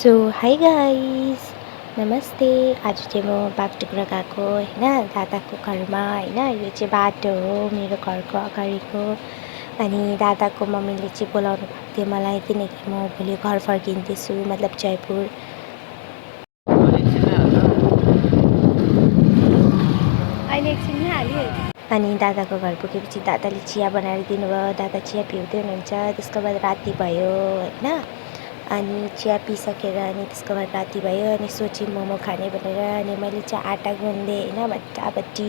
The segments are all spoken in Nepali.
सो हाई गाइस, नमस्ते। आज चाहिँ म बागडोग्रा गएको होइन, दादाको घरमा होइन। यो चाहिँ बाटो हो मेरो घरको अगाडिको। अनि दादाको मम्मीले चाहिँ बोलाउनु भएको थियो मलाई, किनकि म भोलि घर फर्किँदैछु, मतलब जयपुर। अनि दादाको घर पुगेपछि दादाले चिया बनाएर दिनुभयो। दादा चिया पिउँदै हुनुहुन्छ। त्यसको बाद राति भयो होइन। अनि चिया पिसकेर अनि त्यसको बाद राति भयो। अनि सोचेँ मोमो खाने भनेर। अनि मैले चाहिँ आँटा गुन्देँ होइन, भट्टाभट्टी।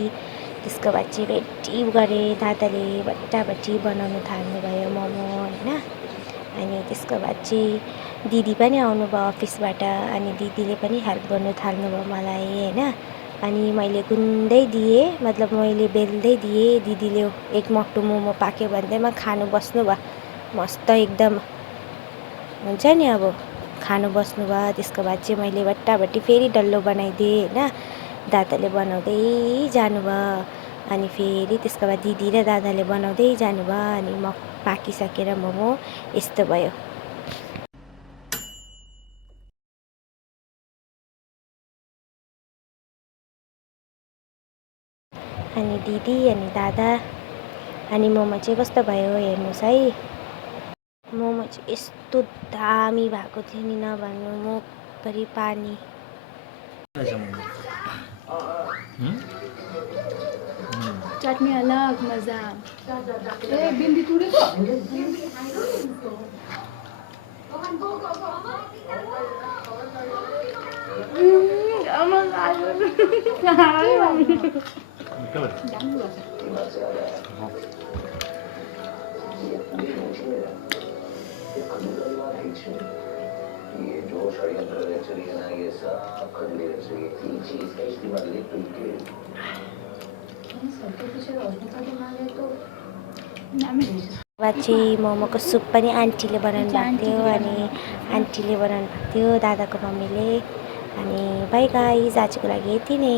त्यसको बाद चाहिँ रेडी गरेँ। दादाले भट्टाभट्टी बनाउनु थाल्नुभयो मोमो होइन। अनि त्यसको बाद चाहिँ दिदी पनि आउनुभयो अफिसबाट। अनि दिदीले पनि हेल्प गर्नु थाल्नुभयो मलाई होइन। अनि मैले गुन्दै दिएँ, मतलब मैले बेल्दै दिएँ। दिदीले एक मक्टु मोमो पाक्यो भन्दैमा खानु बस्नु भयो। मस्त एकदम हुन्छ नि, अब खानु बस्नु भयो। त्यसको बाद चाहिँ मैले भट्टाभट्टी फेरि डल्लो बनाइदिएँ होइन। दादाले बनाउँदै जानुभयो। अनि फेरि त्यसको बाद दिदी र दादाले बनाउँदै जानुभयो। अनि म पाकिसकेर मोमो यस्तो भयो। अनि दिदी अनि दादा अनि मोमो चाहिँ कस्तो भयो हेर्नुहोस् है। मोमो चाहिँ यस्तो दामी भएको थियो नि, नभन्नु, मुखभरि पानी। चटनी अलग मजा। ए बिंदी तुड़ेको ये जो षड्यंत्र रच रही है ना, ये सब खंडे रच रही है। तीन चीज का इस्तेमाल लिक्विड के चाहिँ मोमोको सुप पनि आन्टीले बनाउनु भएको थियो। अनि आन्टीले बनाउनु भएको थियो, दादाको मम्मीले। अनि बाई गाइस, आजको लागि यति नै।